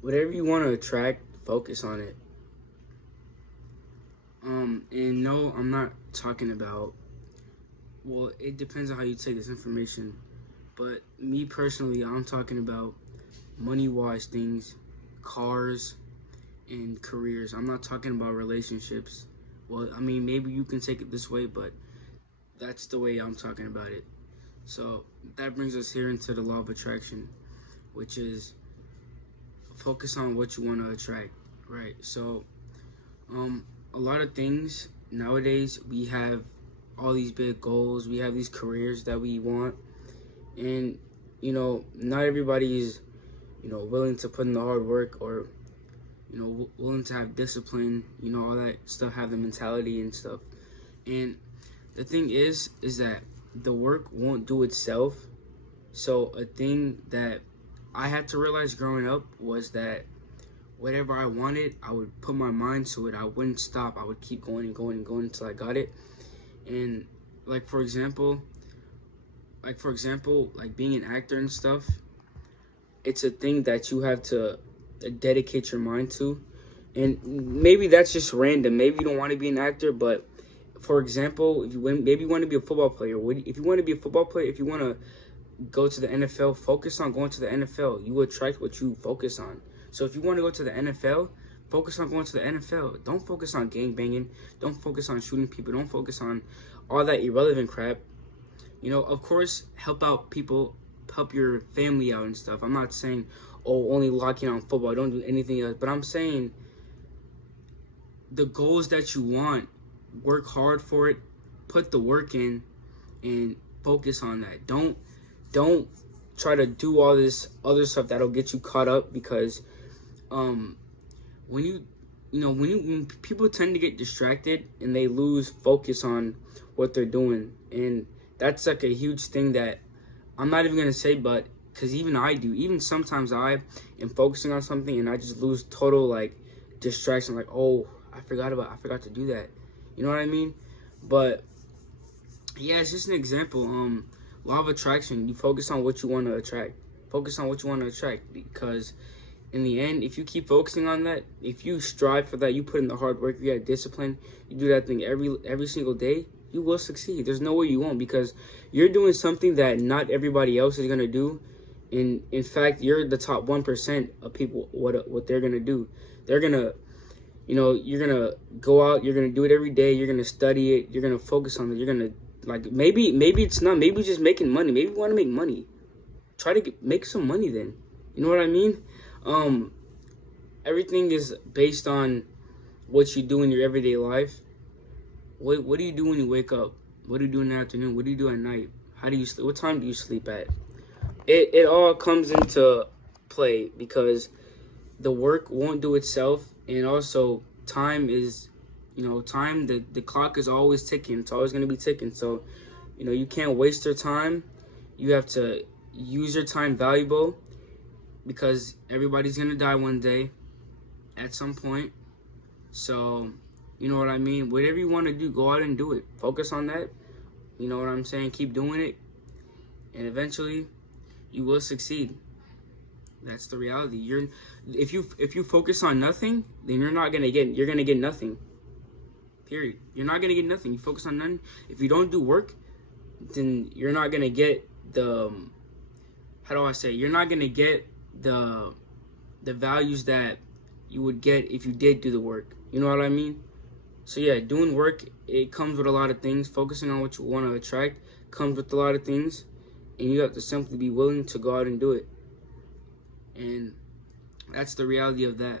whatever you want to attract, focus on it. And no, I'm not talking about. Well, it depends on how you take this information. But me personally, I'm talking about money-wise things, cars, and careers. I'm not talking about relationships. Well, I mean, maybe you can take it this way, but that's the way I'm talking about it. So that brings us here into the law of attraction, which is focus on what you want to attract, right? So, a lot of things nowadays, we have all these big goals, we have these careers that we want, and not everybody is willing to put in the hard work, or willing to have discipline, all that stuff, have the mentality and stuff. And the thing is that the work won't do itself. So a thing that I had to realize growing up was that whatever I wanted, I would put my mind to it. I wouldn't stop. I would keep going and going and going until I got it. And like for example, like being an actor and stuff, it's a thing that you have to dedicate your mind to. And maybe that's just random. Maybe you don't want to be an actor, but for example, maybe you want to be a football player. If you want to be a football player, if you want to go to the NFL, focus on going to the NFL. You attract what you focus on. So if you want to go to the NFL, focus on going to the NFL. Don't focus on gang banging. Don't focus on shooting people. Don't focus on all that irrelevant crap. Of course, help out people, help your family out and stuff. I'm not saying, oh, only locking on football, don't do anything else. But I'm saying the goals that you want, work hard for it, put the work in, and focus on that. Don't try to do all this other stuff that'll get you caught up, because when people tend to get distracted and they lose focus on what they're doing. And that's like a huge thing that I'm not even gonna say, but because even I do, even sometimes I am focusing on something and I just lose total like distraction, like, oh, I forgot to do that. You know what I mean? But yeah, it's just an example. Law of attraction, you focus on what you want to attract. Focus on what you want to attract, because in the end, if you keep focusing on that, if you strive for that, you put in the hard work, you got discipline, you do that thing every single day, you will succeed. There's no way you won't, because you're doing something that not everybody else is going to do. In fact, you're the top 1% of people, what they're going to do. They're going to, you're going to go out, you're going to do it every day, you're going to study it, you're going to focus on it, you're going to, like, maybe it's not, maybe just making money. Maybe you want to make money. Try to make some money then. You know what I mean? Everything is based on what you do in your everyday life. What do you do when you wake up? What do you do in the afternoon? What do you do at night? How do you sleep? What time do you sleep at? It all comes into play, because the work won't do itself, and also time is, the clock is always ticking. It's always going to be ticking. So, you can't waste your time. You have to use your time valuable, because everybody's going to die one day at some point. So, you know what I mean? Whatever you want to do, go out and do it. Focus on that. You know what I'm saying? Keep doing it, and eventually you will succeed. That's the reality. If you focus on nothing, then you're gonna get nothing. Period. You're not gonna get nothing. You focus on nothing. If you don't do work, then you're not gonna get the you're not gonna get the values that you would get if you did do the work. You know what I mean? So yeah, doing work, it comes with a lot of things. Focusing on what you want to attract comes with a lot of things, and you have to simply be willing to go out and do it. And that's the reality of that.